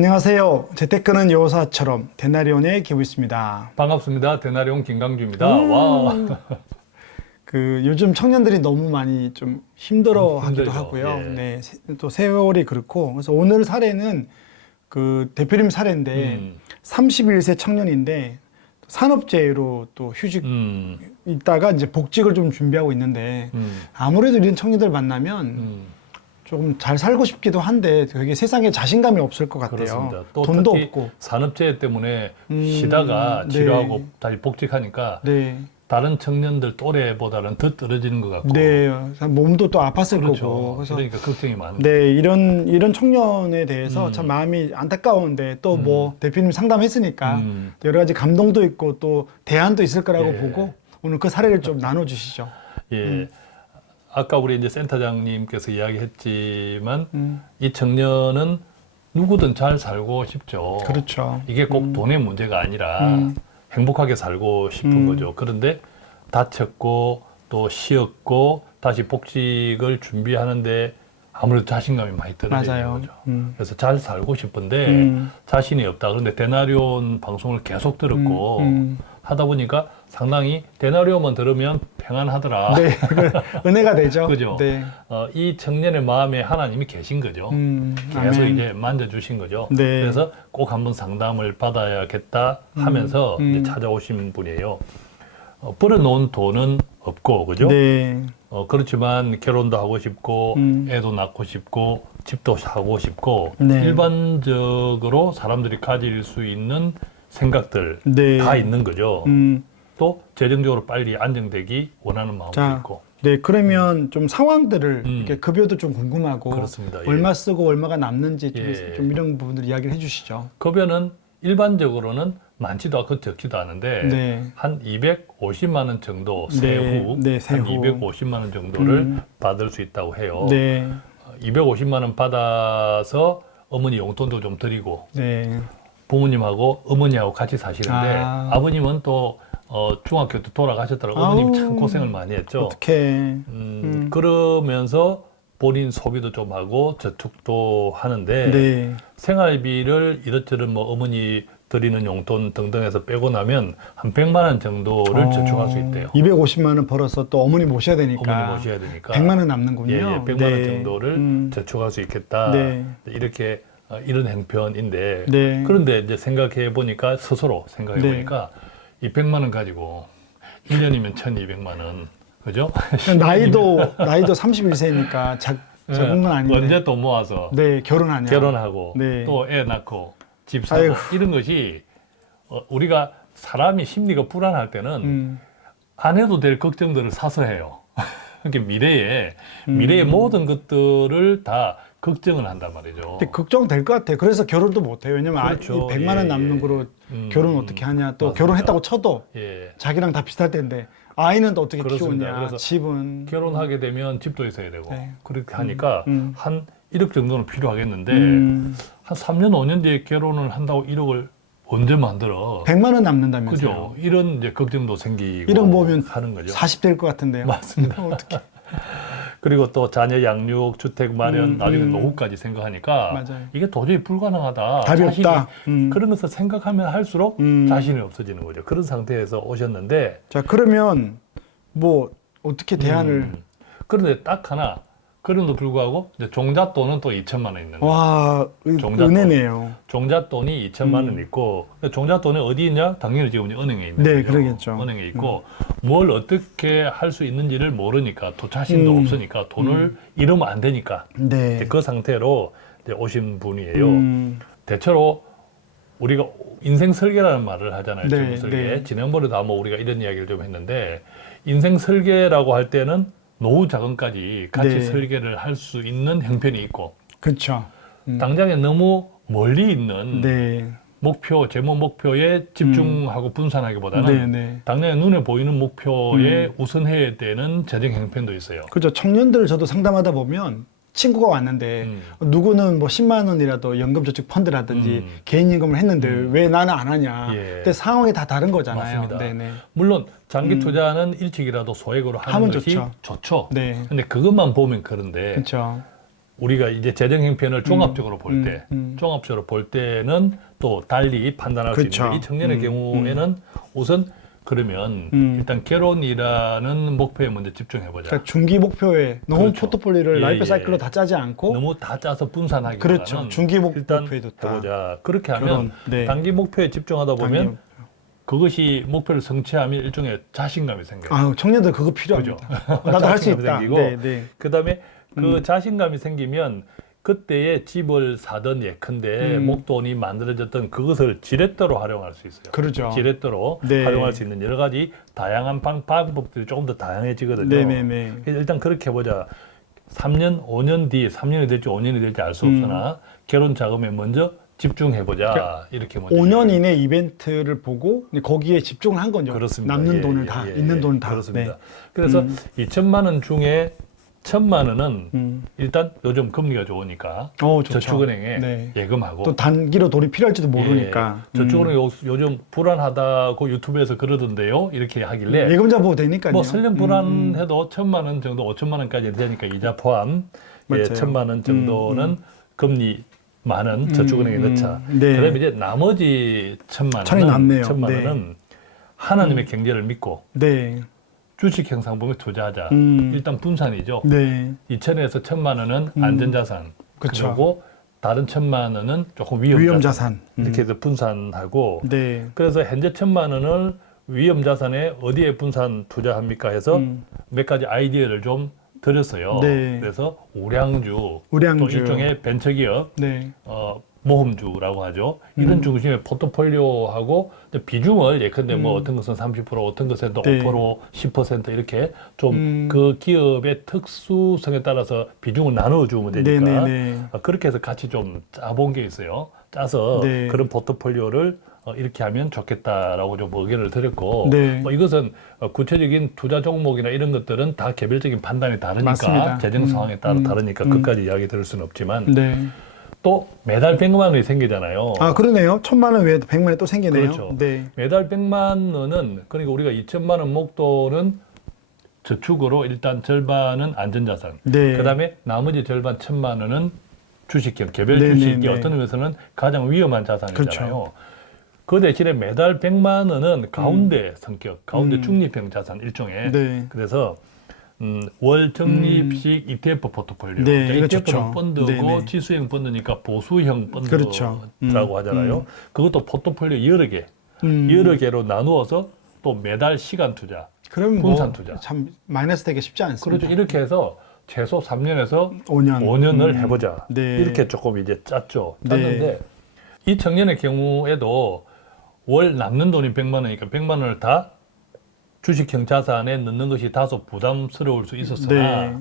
안녕하세요. 재테크는 여호사처럼 데나리온의 기부있습니다. 반갑습니다. 데나리온 김강주입니다. 와. 요즘 청년들이 너무 많이 좀 힘들어하기도 힘들죠. 하고요. 예. 네, 또 세월이 그렇고 그래서 오늘 사례는 그 대표님 사례인데 31세 청년인데 산업재해로 또 휴직 있다가 이제 복직을 좀 준비하고 있는데 아무래도 이런 청년들 만나면 조금 잘 살고 싶기도 한데 되게 세상에 자신감이 없을 것 같아요. 그렇습니다. 또 돈도 특히 없고. 산업재해 때문에 쉬다가 치료하고 네. 다시 복직하니까 네. 다른 청년들 또래보다는 더 떨어지는 것 같고. 네, 몸도 또 아팠을 그렇죠. 거고. 그래서 그러니까 걱정이 많은. 네, 이런 청년에 대해서 참 마음이 안타까운데 또 뭐 대표님 상담했으니까 여러 가지 감동도 있고 또 대안도 있을 거라고 예. 보고 오늘 그 사례를 좀 나눠주시죠. 예. 아까 우리 이제 센터장님께서 이야기했지만 이 청년은 누구든 잘 살고 싶죠. 그렇죠. 이게 꼭 돈의 문제가 아니라 행복하게 살고 싶은 거죠. 그런데 다쳤고 또 쉬었고 다시 복직을 준비하는데 아무래도 자신감이 많이 떨어지는 맞아요. 거죠. 그래서 잘 살고 싶은데 자신이 없다. 그런데 데나리온 방송을 계속 들었고 하다 보니까 상당히 데나리온만 들으면 평안하더라. 네, 은혜가 되죠. 그죠? 네. 이 청년의 마음에 하나님이 계신 거죠. 계속 아멘. 이제 만져주신 거죠. 네. 그래서 꼭 한번 상담을 받아야겠다 하면서 이제 찾아오신 분이에요. 벌어놓은 돈은 없고, 그죠? 네. 그렇지만 결혼도 하고 싶고, 애도 낳고 싶고, 집도 사고 싶고, 네. 일반적으로 사람들이 가질 수 있는 생각들 네. 다 있는 거죠. 음, 또 재정적으로 빨리 안정되기 원하는 마음도 자, 있고. 네, 그러면 좀 상황들을 이렇게 급여도 좀 궁금하고 그렇습니다. 예. 얼마 쓰고 얼마가 남는지 예. 좀 이런 부분들 이야기를 해주시죠. 급여는 일반적으로는 많지도 않고 적지도 않은데 네. 한 250만 원 정도 네, 세후, 네, 세후. 한 250만 원 정도를 받을 수 있다고 해요. 네, 250만 원 받아서 어머니 용돈도 좀 드리고 네, 부모님하고 어머니하고 같이 사시는데 아. 아버님은 또 중학교 때 돌아가셨더라고요. 어머님 참 아우. 고생을 많이 했죠. 어떻게 그러면서 본인 소비도 좀 하고 저축도 하는데 네, 생활비를 이것저것 뭐 어머니 드리는 용돈 등등해서 빼고 나면 한 100만 원 정도를 저축할 수 있대요. 250만 원 벌어서 또 어머니 모셔야 되니까 어머니 모셔야 되니까 100만 원 남는군요. 예, 예, 100만 네. 원 정도를 저축할 수 있겠다. 네. 이렇게 이런 행편인데 네. 그런데 이제 생각해 보니까 스스로 생각해 네. 보니까 이 100만 원 가지고 1년이면 1,200만 원. 그죠? 나이도 31세니까 적은 건 아닌데. 언제 또 모아서 네, 결혼하냐. 결혼하고 네. 또 애 낳고 집 사고 아이고. 이런 것이 우리가 사람이 심리가 불안할 때는 안 해도 될 걱정들을 사서 해요. 그러니까 미래의 모든 것들을 다 걱정을 한단 말이죠. 근데 걱정될 것 같아요. 그래서 결혼도 못 해요. 왜냐면 그렇죠. 이 100만 원 예, 남는 예. 거로 결혼 어떻게 하냐. 또 맞습니다. 결혼했다고 쳐도 예. 자기랑 다 비슷할 텐데 아이는 또 어떻게 그렇습니다. 키우냐. 그래서 집은 결혼하게 되면 집도 있어야 되고 네. 그렇게 하니까 한 1억 정도는 필요하겠는데 음. 한 3년 5년 뒤에 결혼을 한다고 1억을 언제 만들어? 100만 원 남는다면서요. 그죠? 이런 이제 걱정도 생기고 1억 모으면 하는 거죠. 40될 것 같은데요. 맞습니다. 어떻게? 그리고 또 자녀 양육, 주택 마련, 나중에 노후까지 생각하니까 맞아요. 이게 도저히 불가능하다. 답이 없다. 그런 것을 생각하면 할수록 자신이 없어지는 거죠. 그런 상태에서 오셨는데 자, 그러면 뭐 어떻게 대안을 그런데 딱 하나 그럼에도 불구하고 이제 종잣돈은 또 2천만 원 있는 거예요. 와, 종잣돈. 은혜네요. 종잣돈이 2천만 원 있고 종잣돈이 어디 있냐? 당연히 지금 은행에 있는 네, 거죠. 그러겠죠. 은행에 있고 뭘 어떻게 할 수 있는지를 모르니까 또 자신도 없으니까 돈을 잃으면 안 되니까 네. 이제 그 상태로 이제 오신 분이에요. 대체로 우리가 인생 설계라는 말을 하잖아요. 네, 젊은 설계. 네. 지난번에도 한번 우리가 이런 이야기를 좀 했는데 인생 설계라고 할 때는 노후 자금까지 같이 네. 설계를 할 수 있는 형편이 있고 그렇죠. 당장에 너무 멀리 있는 네. 목표, 재무 목표에 집중하고 분산하기보다는 네, 네. 당장에 눈에 보이는 목표에 우선해야 되는 재정 형편도 있어요. 그렇죠. 청년들을 저도 상담하다 보면 친구가 왔는데 누구는 뭐 10만 원이라도 연금저축 펀드라든지 개인임금을 했는데 왜 나는 안 하냐. 예. 근데 상황이 다 다른 거잖아요. 맞습니다. 네네. 물론 장기 투자는 일찍이라도 소액으로 하는 하면 것이 좋죠. 좋죠. 네. 근데 그것만 보면 그런데 그렇죠. 우리가 이제 재정 형편을 종합적으로 볼 때, 종합적으로 볼 때는 또 달리 판단할 수 그렇죠. 있는데 이 청년의 경우에는 우선 그러면 일단 결혼이라는 목표에 먼저 집중해 보자. 그러니까 중기 목표에 너무 그렇죠. 포트폴리오를 예, 라이프 예, 사이클로 예. 다 짜지 않고 너무 다 짜서 분산하기보다는 그렇죠. 중기 일단 목표에 뒀다. 해보자. 그렇게 하면 결혼, 네. 단기 목표에 집중하다 단기 보면 목표. 그것이 목표를 성취하면 일종의 자신감이 생겨요. 아유, 청년들 그거 필요합니다. 나도 할 수 자신감이 있다. 생기고 네, 네. 그다음에 그 자신감이 생기면 그때의 집을 사던 예컨대 목돈이 만들어졌던 그것을 지렛대로 활용할 수 있어요. 그렇죠. 지렛대로 네. 활용할 수 있는 여러 가지 다양한 방법들이 조금 더 다양해지거든요. 네네네. 그래서 일단 그렇게 해보자. 3년, 5년 뒤에 3년이 될지 5년이 될지 알 수 없으나 결혼 자금에 먼저 집중해보자. 이렇게 먼저 5년 이내 이벤트를 보고 거기에 집중을 한 거죠. 그렇습니다. 남는 예, 돈을 예, 다, 예, 있는 예. 돈을 다. 그렇습니다. 네. 그래서 2천만 원 중에 1,000만 원은 일단 요즘 금리가 좋으니까 좋죠. 저축은행에 네. 예금하고 또 단기로 돈이 필요할지도 모르니까. 예, 저축은행 요즘 불안하다고 유튜브에서 그러던데요. 이렇게 하길래 예금자 보호 되니까요. 뭐 설령 불안해도 1,000만 원 정도, 5천만 원까지 되니까 이자 포함 예, 맞아요. 1,000만 원 정도는 금리 많은 저축은행에 넣자. 네. 그다음에 이제 나머지 1,000만 천이 원은 남네요. 1,000만 네. 원은 하나님의 경제를 믿고 네. 주식 형상범에 투자하자. 일단 분산이죠. 네. 2천에서 1,000만 원은 안전자산. 그쵸. 그리고 다른 1,000만 원은 조금 위험 위험자산. 자산. 이렇게 해서 분산하고 네. 그래서 현재 1,000만 원을 위험자산에 어디에 분산 투자합니까 해서 몇 가지 아이디어를 좀 드렸어요. 네. 그래서 우량주, 우량주. 또 일종의 벤처기업, 네. 모험주라고 하죠. 이런 중심의 포트폴리오하고 비중을 예컨대 뭐 어떤 것은 30%, 어떤 것은 또 네. 5%, 10% 이렇게 좀 그 기업의 특수성에 따라서 비중을 나누어주면 되니까 네네네. 그렇게 해서 같이 좀 짜본 게 있어요. 짜서 네. 그런 포트폴리오를 이렇게 하면 좋겠다라고 좀 의견을 드렸고 네. 뭐 이것은 구체적인 투자 종목이나 이런 것들은 다 개별적인 판단이 다르니까 맞습니다. 재정 상황에 따라 다르니까 끝까지 이야기 들을 수는 없지만 네. 또 매달 100만 원이 생기잖아요. 아, 그러네요. 1,000만 원 외에도 100만 원이 또 생기네요. 그렇죠. 네. 매달 100만 원은 그러니까 우리가 2천만 원 목돈은 저축으로 일단 절반은 안전자산. 네. 그다음에 나머지 절반 1,000만 원은 주식형 개별 네, 주식이 네, 네. 어떤 의미에서는 가장 위험한 자산이잖아요. 그렇죠. 그 대신에 매달 100만 원은 가운데 성격, 가운데 중립형 자산 일종의. 네. 그래서 월 적립식 ETF 포트폴리오. 네, 그러니까 이거 ETF는 좋죠. 펀드고 네, 네. 지수형 펀드니까 보수형 그렇죠. 펀드라고 하잖아요. 그것도 포트폴리오 여러 개, 여러 개로 나누어서 또 매달 시간 투자, 그럼 분산 투자. 참 마이너스 되기 쉽지 않습니다. 그렇죠. 이렇게 해서 최소 3년에서 5년. 5년을 해보자. 네. 이렇게 조금 이제 짰죠. 네. 짰는데 이 청년의 경우에도 월 남는 돈이 100만 원이니까 100만 원을 다 주식형 자산에 넣는 것이 다소 부담스러울 수 있었으나 네.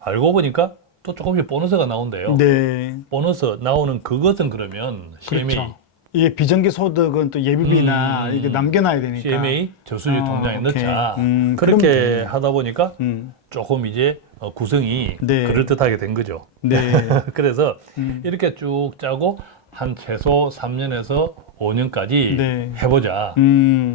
알고 보니까 또 조금씩 보너스가 나온대요. 네. 보너스 나오는 그것은 그러면 CMA, 그렇죠. 이게 비정기 소득은 또 예비비나 이게 남겨놔야 되니까. CMA 저수지 통장에 오케이. 넣자. 그러면 그렇게 되네. 하다 보니까 음. 조금 이제 구성이 네. 그럴듯하게 된 거죠. 네. 그래서 이렇게 쭉 짜고 한 최소 3년에서 5년까지 네. 해보자.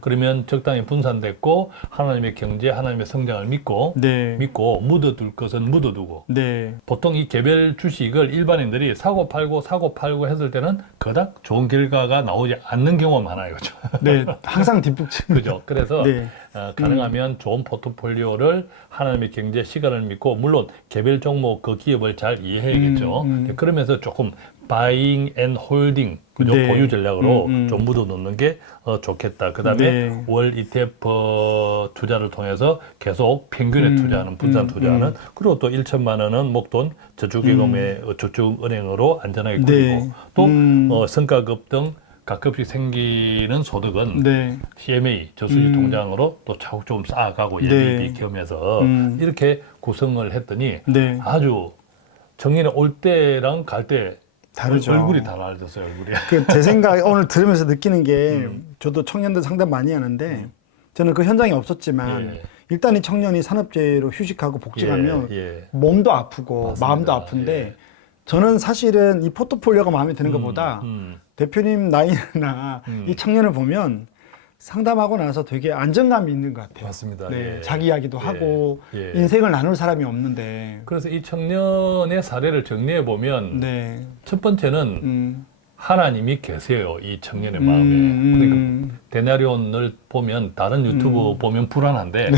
그러면 적당히 분산됐고 하나님의 경제, 하나님의 성장을 믿고 네. 묻어둘 것은 묻어두고 네. 보통 이 개별 주식을 일반인들이 사고 팔고 했을 때는 그닥 좋은 결과가 나오지 않는 경우가 많아요. 그죠? 네. 항상 뒷북침. 그죠? 그래서 네. 가능하면 좋은 포트폴리오를 하나님의 경제 시간을 믿고 물론 개별 종목 그 기업을 잘 이해해야겠죠. 그러면서 조금 바잉 앤 홀딩 그죠? 네. 보유 전략으로 좀 묻어 놓는 게 좋겠다. 그다음에 네. 월 ETF 투자를 통해서 계속 평균에 투자하는 분산 투자하는 그리고 또 1천만 원은 목돈 저축기금의 저축은행으로 안전하게 굴리고 네. 또 성과급 등 가끔씩 생기는 소득은 네. CMA 저수지 통장으로 또 차곡 좀 쌓아가고 예비비 네. 겸해서 이렇게 구성을 했더니 네. 아주 정년에 올 때랑 갈 때 다르죠. 얼굴이 달라졌어요. 얼굴이. 제 생각 오늘 들으면서 느끼는 게 저도 청년들 상담 많이 하는데 저는 그 현장에 없었지만 예. 일단 이 청년이 산업재해로 휴직하고 복직하면 예. 몸도 아프고 맞습니다. 마음도 아픈데 예. 저는 사실은 이 포트폴리오가 마음에 드는 것보다 대표님 나이나 이 청년을 보면 상담하고 나서 되게 안정감이 있는 것 같아요. 맞습니다. 네, 예. 자기 이야기도 예. 하고 예. 인생을 나눌 사람이 없는데. 그래서 이 청년의 사례를 정리해 보면 네. 첫 번째는 음. 하나님이 계세요. 이 청년의 마음에. 그러니까 데나리온을 보면 다른 유튜브 보면 불안한데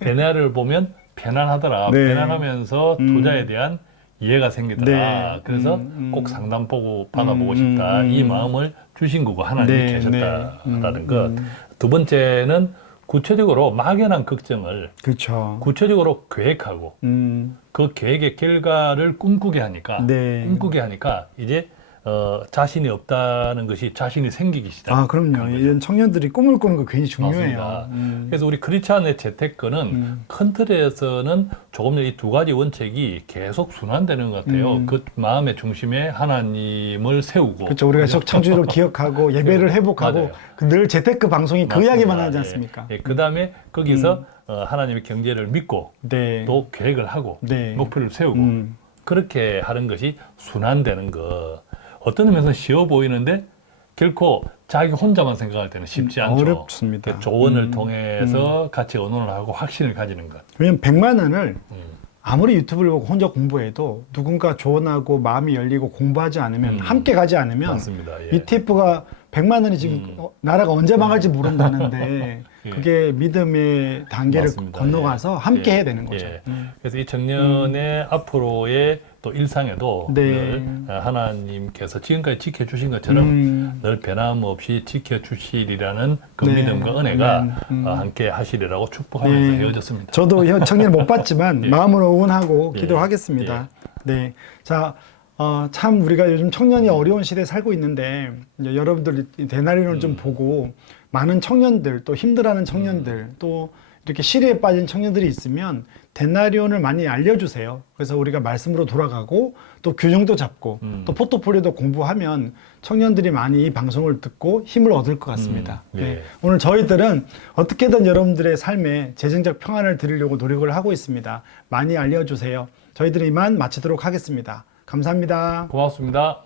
데나리온을 보면 편안하더라. 네. 편안하면서 투자에 대한 이해가 생기더라. 네. 그래서 꼭 상담 보고 받아보고 싶다. 이 마음을 주신 거고 하나님이 네. 계셨다라는 네. 것. 두 번째는 구체적으로 막연한 걱정을 그렇죠. 구체적으로 계획하고 그 계획의 결과를 꿈꾸게 하니까 네. 이제 자신이 없다는 것이 자신이 생기기 시작. 아, 그럼요. 이런 청년들이 꿈을 꾸는 거 굉장히 중요해요. 맞습니다. 그래서 우리 크리스찬의 재테크는 큰 틀에서는 조금 전에 이 두 가지 원칙이 계속 순환되는 것 같아요. 그 마음의 중심에 하나님을 세우고. 그렇죠. 우리가 적 창조를 기억하고 예배를 회복하고 맞아요. 늘 재테크 방송이 그 맞습니다. 이야기만 하지 예. 않습니까? 예, 그 다음에 거기서 하나님의 경제를 믿고 네. 또 계획을 하고 네. 목표를 세우고 그렇게 하는 것이 순환되는 것. 어떤 의미에서는 쉬워 보이는데 결코 자기 혼자만 생각할 때는 쉽지 않죠. 어렵습니다. 그 조언을 통해서 같이 의논을 하고 확신을 가지는 것. 왜냐면 100만 원을 아무리 유튜브를 보고 혼자 공부해도 누군가 조언하고 마음이 열리고 공부하지 않으면 함께 가지 않으면 맞습니다. 예. ETF가 100만 원이 지금 나라가 언제 망할지 모른다는데 예. 그게 믿음의 단계를 맞습니다. 건너가서 예. 함께 예. 해야 되는 거죠. 예. 그래서 이 청년의 앞으로의 또 일상에도 네. 늘 하나님께서 지금까지 지켜주신 것처럼 늘 변함없이 지켜주시리라는 그 네. 믿음과 은혜가 네. 함께 하시리라고 축복하면서 네. 헤어졌습니다. 저도 청년 못 봤지만 예. 마음으로 응원하고 예. 기도하겠습니다. 네. 자, 참 우리가 요즘 청년이 어려운 시대에 살고 있는데 이제 여러분들 이 대나리론을 좀 보고 많은 청년들 또 힘들어하는 청년들 또 이렇게 시리에 빠진 청년들이 있으면 데나리온을 많이 알려주세요. 그래서 우리가 말씀으로 돌아가고 또 균형도 잡고 또 포트폴리오도 공부하면 청년들이 많이 이 방송을 듣고 힘을 얻을 것 같습니다. 예. 네. 오늘 저희들은 어떻게든 여러분들의 삶에 재정적 평안을 드리려고 노력을 하고 있습니다. 많이 알려주세요. 저희들이 이만 마치도록 하겠습니다. 감사합니다. 고맙습니다.